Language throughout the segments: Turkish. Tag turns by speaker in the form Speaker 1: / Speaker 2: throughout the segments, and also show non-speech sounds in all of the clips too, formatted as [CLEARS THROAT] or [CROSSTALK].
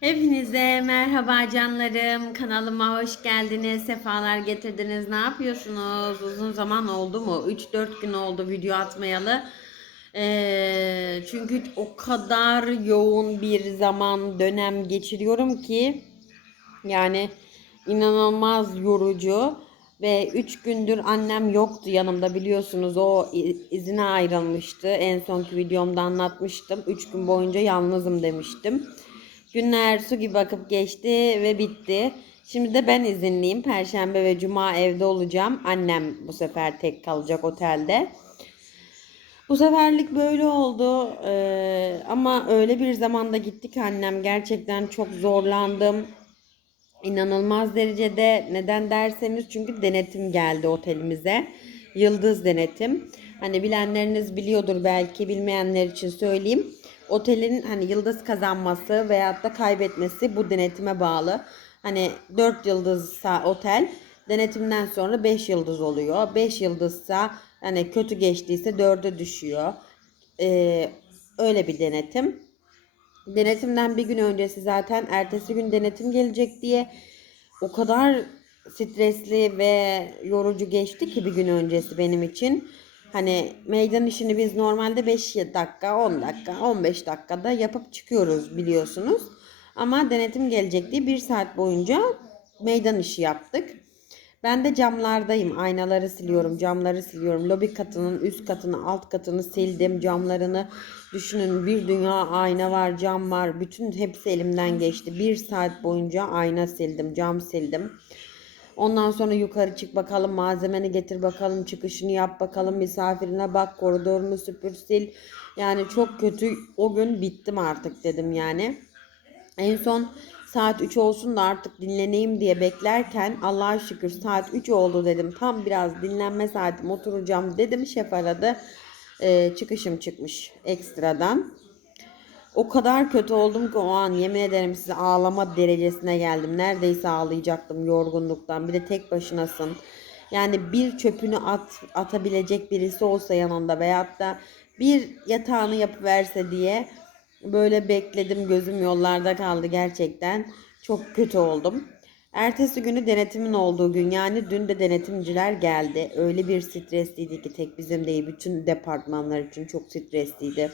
Speaker 1: Hepinize merhaba canlarım. Kanalıma hoş geldiniz. Sefalar getirdiniz. Ne yapıyorsunuz? Uzun zaman oldu mu? 3-4 gün oldu video atmayalı. Ee, çünkü o kadar yoğun bir zaman dönem geçiriyorum ki yani inanılmaz yorucu ve 3 gündür annem yoktu yanımda biliyorsunuz o izine ayrılmıştı. En sonki videomda anlatmıştım. 3 gün boyunca yalnızım demiştim. Günler su gibi akıp geçti ve bitti. Şimdi de ben izinliyim. Perşembe ve cuma evde olacağım. Annem bu sefer tek kalacak otelde. Bu seferlik böyle oldu. Ee, ama öyle bir zamanda gittik annem. Gerçekten çok zorlandım. İnanılmaz derecede neden derseniz çünkü denetim geldi otelimize. Yıldız denetim. Hani bilenleriniz biliyordur belki bilmeyenler için söyleyeyim. Otelin hani yıldız kazanması veyahut da kaybetmesi bu denetime bağlı. Hani 4 yıldızsa otel denetimden sonra 5 yıldız oluyor. 5 yıldızsa hani kötü geçtiyse 4'e düşüyor. Ee, öyle bir denetim. Denetimden bir gün öncesi zaten ertesi gün denetim gelecek diye o kadar stresli ve yorucu geçti ki bir gün öncesi benim için. Hani meydan işini biz normalde 5 dakika, 10 dakika, 15 dakikada yapıp çıkıyoruz biliyorsunuz. Ama denetim gelecek diye bir saat boyunca meydan işi yaptık. Ben de camlardayım. Aynaları siliyorum, camları siliyorum. Lobi katının üst katını, alt katını sildim. Camlarını düşünün bir dünya ayna var, cam var. Bütün hepsi elimden geçti. Bir saat boyunca ayna sildim, cam sildim. Ondan sonra yukarı çık bakalım malzemeni getir bakalım çıkışını yap bakalım misafirine bak koridorunu süpür sil. Yani çok kötü o gün bittim artık dedim yani. En son saat 3 olsun da artık dinleneyim diye beklerken Allah'a şükür saat 3 oldu dedim. Tam biraz dinlenme saatim oturacağım dedim. Şef aradı. Ee, çıkışım çıkmış ekstradan. O kadar kötü oldum ki o an yemin ederim size ağlama derecesine geldim. Neredeyse ağlayacaktım yorgunluktan. Bir de tek başınasın. Yani bir çöpünü at, atabilecek birisi olsa yanında veyahut da bir yatağını yapıverse diye böyle bekledim gözüm yollarda kaldı gerçekten. Çok kötü oldum. Ertesi günü denetimin olduğu gün yani dün de denetimciler geldi. Öyle bir stresliydi ki tek bizim değil bütün departmanlar için çok stresliydi.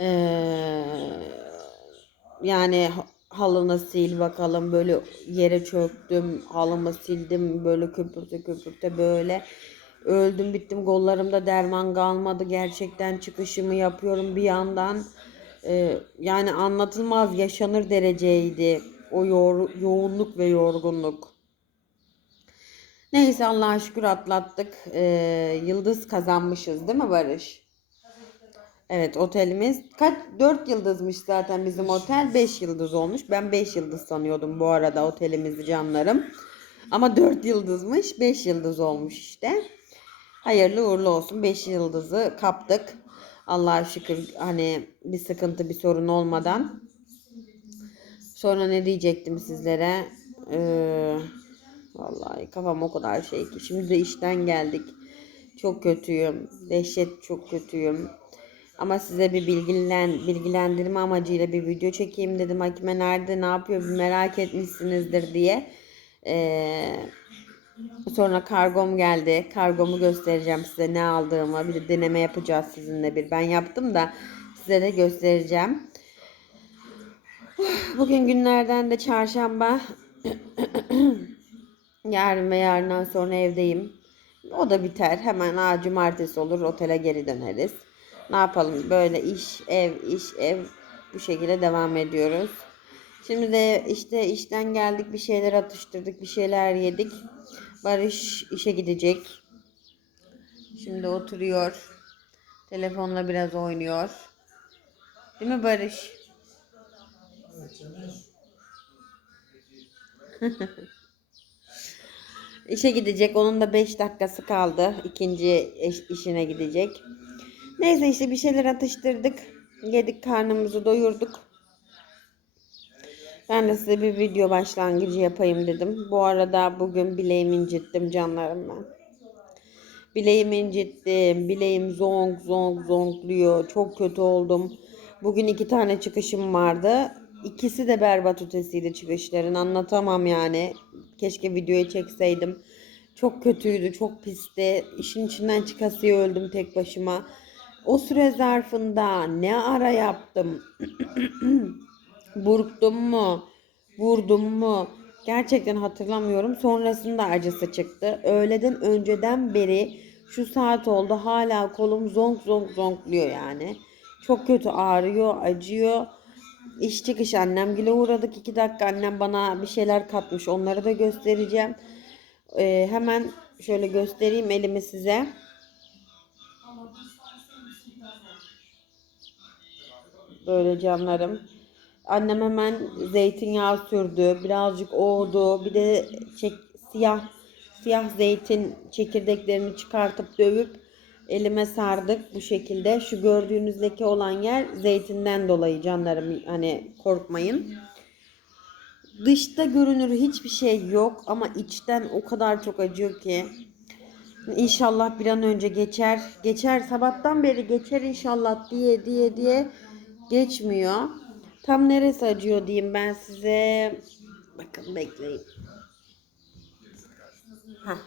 Speaker 1: Ee, yani ha- halını sil bakalım böyle yere çöktüm halımı sildim böyle köpürte köpürte böyle öldüm bittim kollarımda derman kalmadı gerçekten çıkışımı yapıyorum bir yandan Ee, yani anlatılmaz yaşanır dereceydi o yor- yoğunluk ve yorgunluk. Neyse Allah'a şükür atlattık. Ee, yıldız kazanmışız değil mi Barış? Evet otelimiz kaç 4 yıldızmış zaten bizim otel 5 yıldız olmuş. Ben 5 yıldız sanıyordum bu arada otelimizi canlarım. Ama 4 yıldızmış 5 yıldız olmuş işte. Hayırlı uğurlu olsun 5 yıldızı kaptık. Allah'a şükür hani bir sıkıntı bir sorun olmadan. Sonra ne diyecektim sizlere? Ee, vallahi kafam o kadar şey ki. Şimdi de işten geldik. Çok kötüyüm. Dehşet çok kötüyüm. Ama size bir bilgilen, bilgilendirme amacıyla bir video çekeyim dedim. Hakime nerede ne yapıyor bir merak etmişsinizdir diye. Ee, sonra kargom geldi. Kargomu göstereceğim size ne aldığımı. Bir de deneme yapacağız sizinle bir. Ben yaptım da size de göstereceğim. Bugün günlerden de çarşamba. [CLEARS THROAT] Yarın ve yarından sonra evdeyim. O da biter. Hemen aa, cumartesi olur. Otele geri döneriz. Ne yapalım? Böyle iş, ev, iş, ev bu şekilde devam ediyoruz. Şimdi de işte işten geldik. Bir şeyler atıştırdık. Bir şeyler yedik. Barış işe gidecek. Şimdi oturuyor. Telefonla biraz oynuyor. Değil mi Barış? [LAUGHS] İşe gidecek. Onun da 5 dakikası kaldı. İkinci iş- işine gidecek. Neyse işte bir şeyler atıştırdık. Yedik karnımızı doyurduk. Ben de size bir video başlangıcı yapayım dedim. Bu arada bugün bileğimi incittim canlarım ben. Bileğimi incittim. Bileğim zonk zonk zonkluyor. Çok kötü oldum. Bugün iki tane çıkışım vardı. İkisi de berbat ötesiydi çıkışların. Anlatamam yani. Keşke videoya çekseydim. Çok kötüydü, çok pisti. İşin içinden çıkasıya öldüm tek başıma. O süre zarfında ne ara yaptım? [CLEARS THROAT] Burktum mu? Vurdum mu? Gerçekten hatırlamıyorum. Sonrasında acısı çıktı. Öğleden önceden beri şu saat oldu hala kolum zonk zonk zonkluyor yani. Çok kötü ağrıyor, acıyor. İş çıkış annemgile uğradık. iki dakika annem bana bir şeyler katmış. Onları da göstereceğim. Ee, hemen şöyle göstereyim elimi size. Böyle canlarım. Annem hemen zeytinyağı sürdü. Birazcık oğdu. Bir de çek, siyah siyah zeytin çekirdeklerini çıkartıp dövüp elime sardık bu şekilde. Şu gördüğünüz leke olan yer zeytinden dolayı canlarım. Hani korkmayın. Dışta görünür hiçbir şey yok ama içten o kadar çok acıyor ki. İnşallah bir an önce geçer. Geçer sabahtan beri geçer inşallah diye diye diye geçmiyor. Tam neresi acıyor diyeyim ben size. Bakın bekleyin. Heh.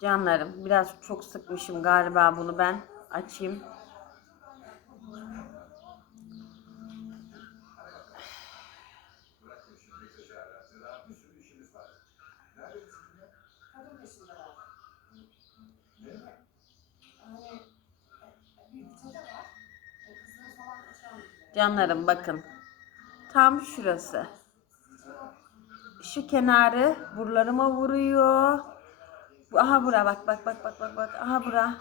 Speaker 1: Canlarım biraz çok sıkmışım galiba bunu ben açayım. Canlarım bakın. Tam şurası. Şu kenarı buralarıma vuruyor. Aha bura bak bak bak bak bak bak. Aha bura.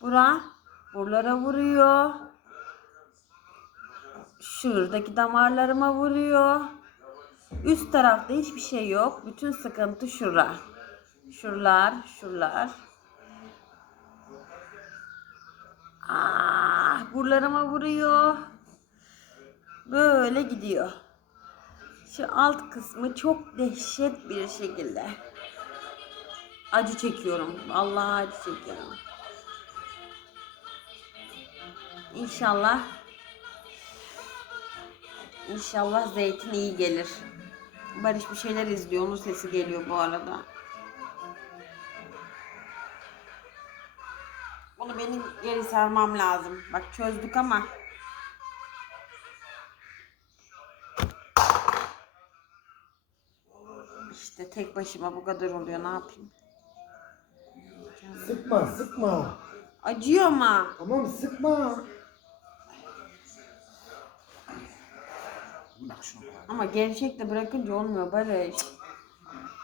Speaker 1: Bura buralara vuruyor. Şuradaki damarlarıma vuruyor. Üst tarafta hiçbir şey yok. Bütün sıkıntı şura. Şuralar, şuralar. Ah, buralarıma vuruyor. Böyle gidiyor. Şu alt kısmı çok dehşet bir şekilde acı çekiyorum. Vallahi acı çekiyorum. İnşallah İnşallah zeytin iyi gelir. Barış bir şeyler izliyor. Onun sesi geliyor bu arada. Bunu benim geri sarmam lazım. Bak çözdük ama işte tek başıma bu kadar oluyor. Ne yapayım?
Speaker 2: Sıkma sıkma.
Speaker 1: Acıyor ama.
Speaker 2: Tamam sıkma.
Speaker 1: Ama gevşekle bırakınca olmuyor Barış.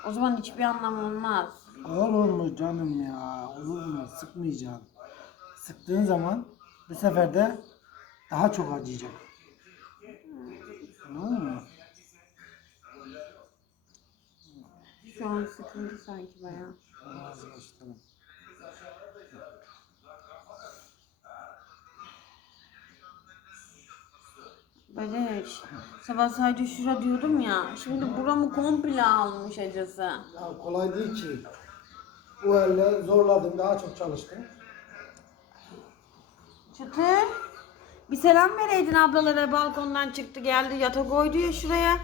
Speaker 1: O zaman hiçbir anlam olmaz.
Speaker 2: Olur mu canım ya? Olur mu? Sıkmayacaksın. Sıktığın zaman bu sefer de daha çok acıyacak. Anladın mı?
Speaker 1: Şu an sıkıntı sanki bayağı.
Speaker 2: Vazgeçtim.
Speaker 1: Barış. Sabah sadece şura diyordum ya. Şimdi buramı komple almış acısı.
Speaker 2: Ya kolay değil ki. Bu elle zorladım, daha çok çalıştım.
Speaker 1: Çıtır. Bir selam vereydin ablalara balkondan çıktı geldi yatak koydu ya şuraya.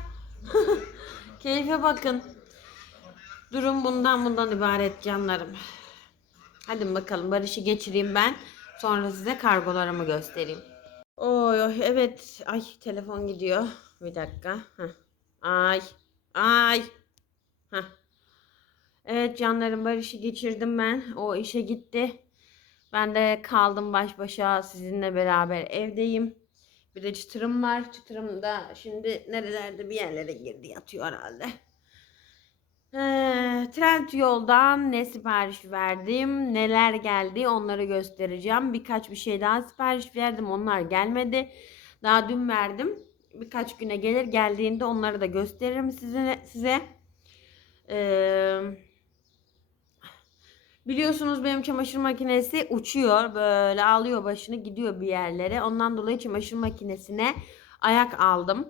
Speaker 1: [LAUGHS] Keyfe bakın. Durum bundan bundan ibaret canlarım. Hadi bakalım Barış'ı geçireyim ben. Sonra size kargolarımı göstereyim. Oy oy evet. Ay telefon gidiyor. Bir dakika. Heh. Ay. Ay. Heh. Evet canlarım Barış'ı geçirdim ben. O işe gitti. Ben de kaldım baş başa sizinle beraber evdeyim. Bir de çıtırım var. Çıtırım da şimdi nerelerde bir yerlere girdi yatıyor herhalde. Ee, Trend yoldan ne sipariş verdim, neler geldi onları göstereceğim. Birkaç bir şey daha sipariş verdim, onlar gelmedi. Daha dün verdim. Birkaç güne gelir, geldiğinde onları da gösteririm size. size. Ee, biliyorsunuz benim çamaşır makinesi uçuyor, böyle alıyor başını gidiyor bir yerlere. Ondan dolayı çamaşır makinesine ayak aldım.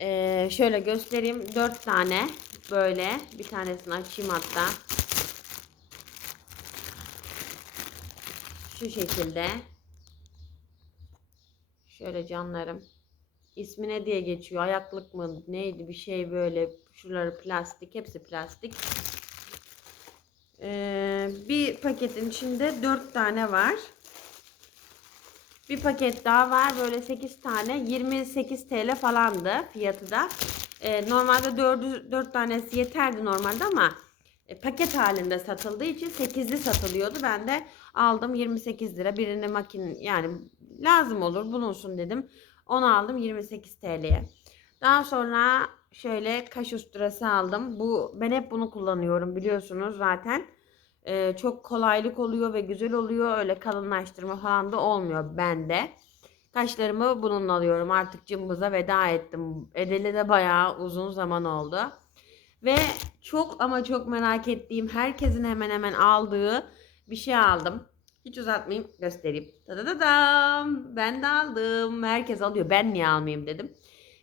Speaker 1: Ee, şöyle göstereyim. 4 tane böyle. Bir tanesini açayım hatta. Şu şekilde. Şöyle canlarım. ismi ne diye geçiyor? Ayaklık mı? Neydi bir şey böyle. Şuraları plastik. Hepsi plastik. Ee, bir paketin içinde 4 tane var. Bir paket daha var. Böyle 8 tane. 28 TL falandı fiyatı da. Ee, normalde 4, 4 tanesi yeterdi normalde ama e, paket halinde satıldığı için 8'li satılıyordu. Ben de aldım 28 lira. Birini makin yani lazım olur bulunsun dedim. Onu aldım 28 TL'ye. Daha sonra şöyle kaş usturası aldım. Bu ben hep bunu kullanıyorum biliyorsunuz zaten. Ee, çok kolaylık oluyor ve güzel oluyor. Öyle kalınlaştırma falan da olmuyor bende. Kaşlarımı bununla alıyorum. Artık cımbıza veda ettim. Edeli de bayağı uzun zaman oldu. Ve çok ama çok merak ettiğim herkesin hemen hemen aldığı bir şey aldım. Hiç uzatmayayım göstereyim. Tadadadam. Ben de aldım. Herkes alıyor. Ben niye almayayım dedim.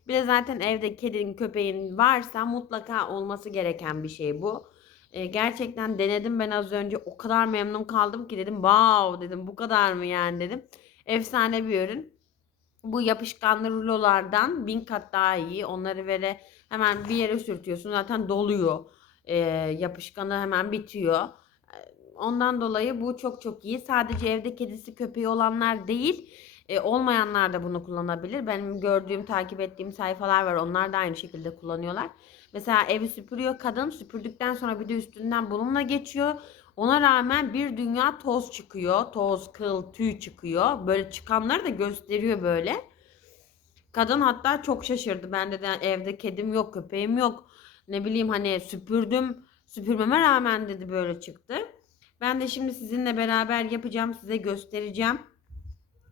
Speaker 1: Bir de zaten evde kedin köpeğin varsa mutlaka olması gereken bir şey bu. Ee, gerçekten denedim ben az önce. O kadar memnun kaldım ki dedim wow dedim bu kadar mı yani dedim. Efsane bir ürün. Bu yapışkanlı rulolardan bin kat daha iyi. Onları böyle hemen bir yere sürtüyorsun. Zaten doluyor. Ee, yapışkanı hemen bitiyor. Ee, Ondan dolayı bu çok çok iyi. Sadece evde kedisi köpeği olanlar değil. e, olmayanlar da bunu kullanabilir. Benim gördüğüm, takip ettiğim sayfalar var. Onlar da aynı şekilde kullanıyorlar. Mesela evi süpürüyor kadın. Süpürdükten sonra bir de üstünden bununla geçiyor. Ona rağmen bir dünya toz çıkıyor. Toz, kıl, tüy çıkıyor. Böyle çıkanları da gösteriyor böyle. Kadın hatta çok şaşırdı. Ben de evde kedim yok, köpeğim yok. Ne bileyim hani süpürdüm. Süpürmeme rağmen dedi böyle çıktı. Ben de şimdi sizinle beraber yapacağım. Size göstereceğim.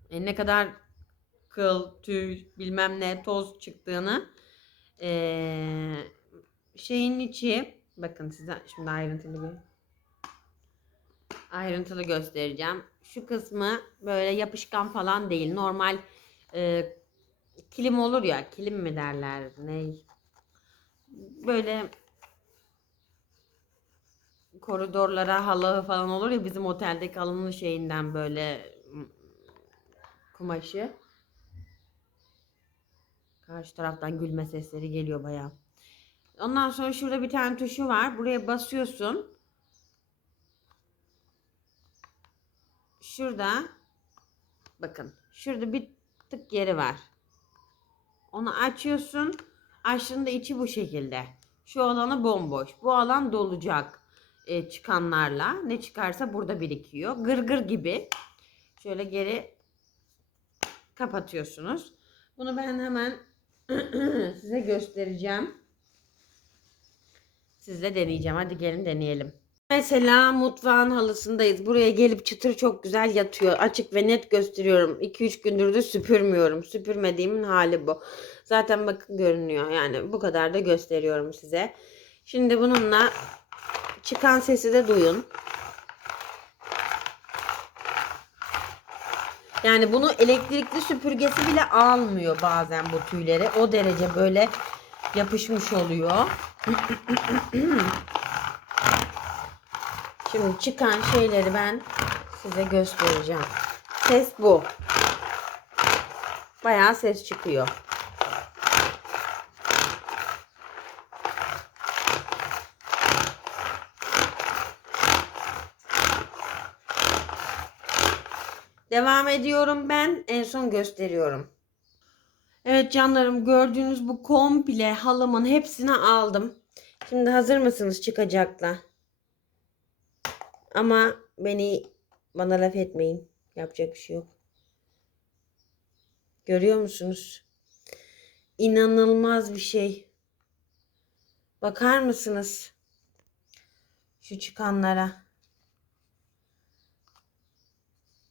Speaker 1: E, ne kadar kıl, tüy, bilmem ne toz çıktığını. Ee, şeyin içi bakın size şimdi ayrıntılı bir ayrıntılı göstereceğim. Şu kısmı böyle yapışkan falan değil. Normal e, kilim olur ya. Kilim mi derler? Ne? Böyle koridorlara halı falan olur ya bizim oteldeki halının şeyinden böyle kumaşı. Karşı taraftan gülme sesleri geliyor bayağı. Ondan sonra şurada bir tane tuşu var. Buraya basıyorsun. Şurada bakın şurada bir tık yeri var. Onu açıyorsun. Açtığında içi bu şekilde. Şu alanı bomboş. Bu alan dolacak e, çıkanlarla. Ne çıkarsa burada birikiyor. Gırgır gibi. Şöyle geri kapatıyorsunuz. Bunu ben hemen [CLEARS THROAT] size göstereceğim. Sizle deneyeceğim. Hadi gelin deneyelim. Mesela mutfağın halısındayız. Buraya gelip çıtır çok güzel yatıyor. Açık ve net gösteriyorum. 2-3 gündür de süpürmüyorum. Süpürmediğimin hali bu. Zaten bakın görünüyor. Yani bu kadar da gösteriyorum size. Şimdi bununla çıkan sesi de duyun. Yani bunu elektrikli süpürgesi bile almıyor bazen bu tüyleri. O derece böyle yapışmış oluyor. [CLEARS THROAT] Şimdi çıkan şeyleri ben size göstereceğim. Ses bu. Bayağı ses çıkıyor. Devam ediyorum ben. En son gösteriyorum. Evet canlarım gördüğünüz bu komple halımın hepsini aldım. Şimdi hazır mısınız çıkacakla? Ama beni bana laf etmeyin. Yapacak bir şey yok. Görüyor musunuz? İnanılmaz bir şey. Bakar mısınız? Şu çıkanlara.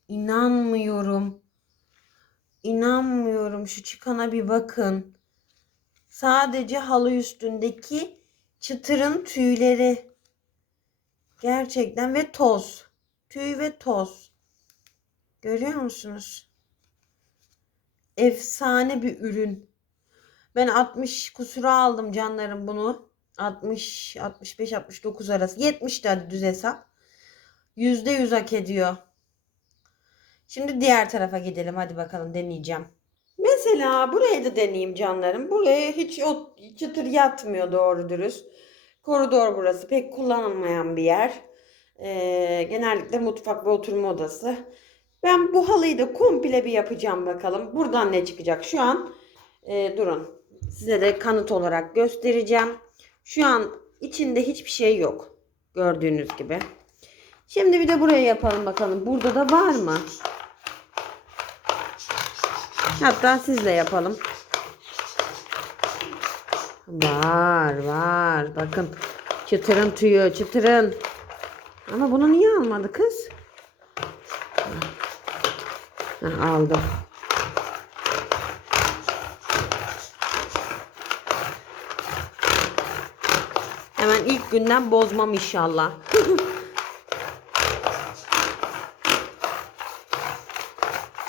Speaker 1: İnanmıyorum. İnanmıyorum. Şu çıkana bir bakın. Sadece halı üstündeki çıtırın tüyleri. Gerçekten ve toz. Tüy ve toz. Görüyor musunuz? Efsane bir ürün. Ben 60 kusura aldım canlarım bunu. 60, 65, 69 arası. 70 de hadi düz hesap. %100 hak ediyor. Şimdi diğer tarafa gidelim. Hadi bakalım deneyeceğim. mesela buraya da deneyeyim canlarım. Buraya hiç o çıtır yatmıyor doğru dürüst. Koridor burası pek kullanılmayan bir yer. Ee, genellikle mutfak ve oturma odası. Ben bu halıyı da komple bir yapacağım bakalım. Buradan ne çıkacak? Şu an e, durun. Size de kanıt olarak göstereceğim. Şu an içinde hiçbir şey yok. Gördüğünüz gibi. Şimdi bir de buraya yapalım bakalım. Burada da var mı? Hatta sizle yapalım. Var var. Bakın çıtırın tüyü çıtırın. Ama bunu niye almadı kız? Heh, aldım. Hemen ilk günden bozmam inşallah. [LAUGHS]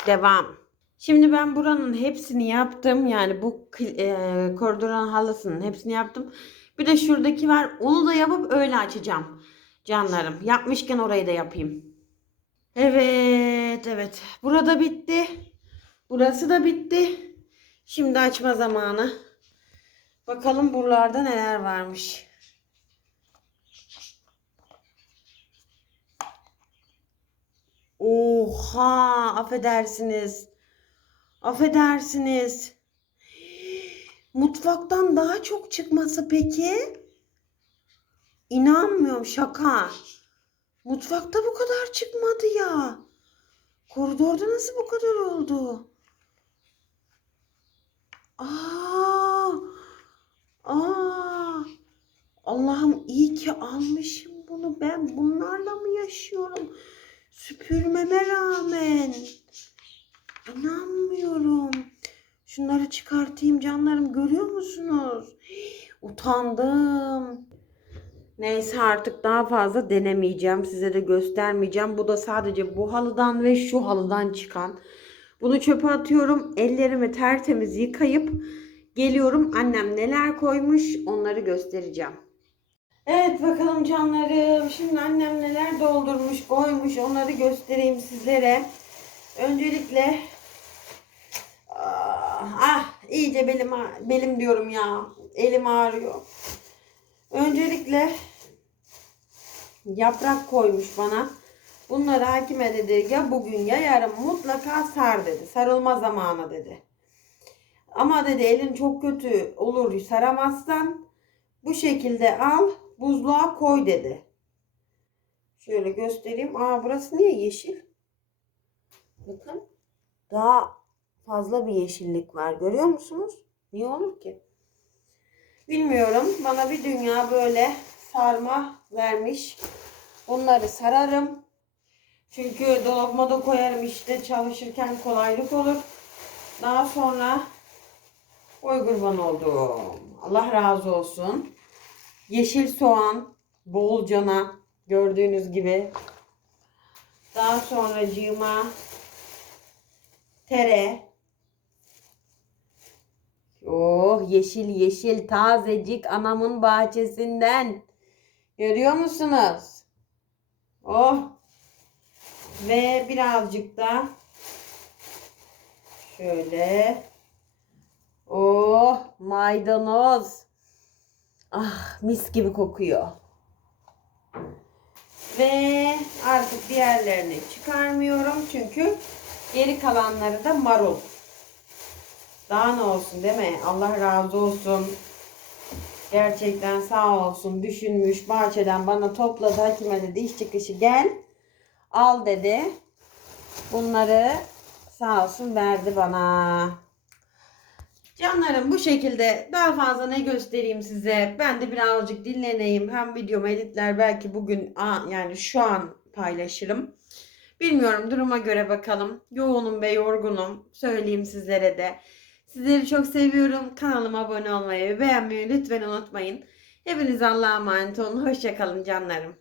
Speaker 1: Devam. Şimdi ben buranın hepsini yaptım. Yani bu e, koridorun halısının hepsini yaptım. Bir de şuradaki var. Onu da yapıp öyle açacağım. Canlarım. Yapmışken orayı da yapayım. Evet, evet. Burada bitti. Burası da bitti. Şimdi açma zamanı. Bakalım buralarda neler varmış. Oha, affedersiniz. Affedersiniz. Mutfaktan daha çok çıkması peki? İnanmıyorum şaka. Mutfakta bu kadar çıkmadı ya. Koridorda nasıl bu kadar oldu? Aa! Aa! Allah'ım iyi ki almışım bunu. Ben bunlarla mı yaşıyorum? Süpürmeme rağmen. İnanmıyorum. Şunları çıkartayım canlarım görüyor musunuz? [GASPS] Utandım. Neyse artık daha fazla denemeyeceğim. Size de göstermeyeceğim. Bu da sadece bu halıdan ve şu halıdan çıkan. Bunu çöpe atıyorum. Ellerimi tertemiz yıkayıp geliyorum. Annem neler koymuş onları göstereceğim. Evet bakalım canlarım. Şimdi annem neler doldurmuş, koymuş onları göstereyim sizlere. Öncelikle ah, iyice belim belim diyorum ya. Elim ağrıyor. Öncelikle yaprak koymuş bana. Bunları hakime dedi ya bugün ya yarın mutlaka sar dedi. Sarılma zamanı dedi. Ama dedi elin çok kötü olur saramazsan bu şekilde al buzluğa koy dedi. Şöyle göstereyim. Aa burası niye yeşil? Bakın. Daha fazla bir yeşillik var. Görüyor musunuz? Niye olur ki? Bilmiyorum. Bana bir dünya böyle sarma vermiş. Bunları sararım. Çünkü dolabıma da koyarım işte çalışırken kolaylık olur. Daha sonra oy kurban oldum. Allah razı olsun. Yeşil soğan bolcana gördüğünüz gibi. Daha sonra cığıma tere. Oh yeşil yeşil tazecik anamın bahçesinden. Görüyor musunuz? Oh. Ve birazcık da şöyle. Oh maydanoz. Ah mis gibi kokuyor. Ve artık diğerlerini çıkarmıyorum çünkü geri kalanları da marul. Daha ne olsun değil mi? Allah razı olsun. Gerçekten sağ olsun düşünmüş bahçeden bana topladı hakime dedi iş çıkışı gel al dedi. Bunları sağ olsun verdi bana. Canlarım bu şekilde daha fazla ne göstereyim size. Ben de birazcık dinleneyim. Hem videomu editler belki bugün yani şu an paylaşırım. Bilmiyorum duruma göre bakalım. Yoğunum ve yorgunum. Söyleyeyim sizlere de. Sizleri çok seviyorum. Kanalıma abone olmayı ve beğenmeyi lütfen unutmayın. Hepiniz Allah'a emanet olun. Hoşçakalın canlarım.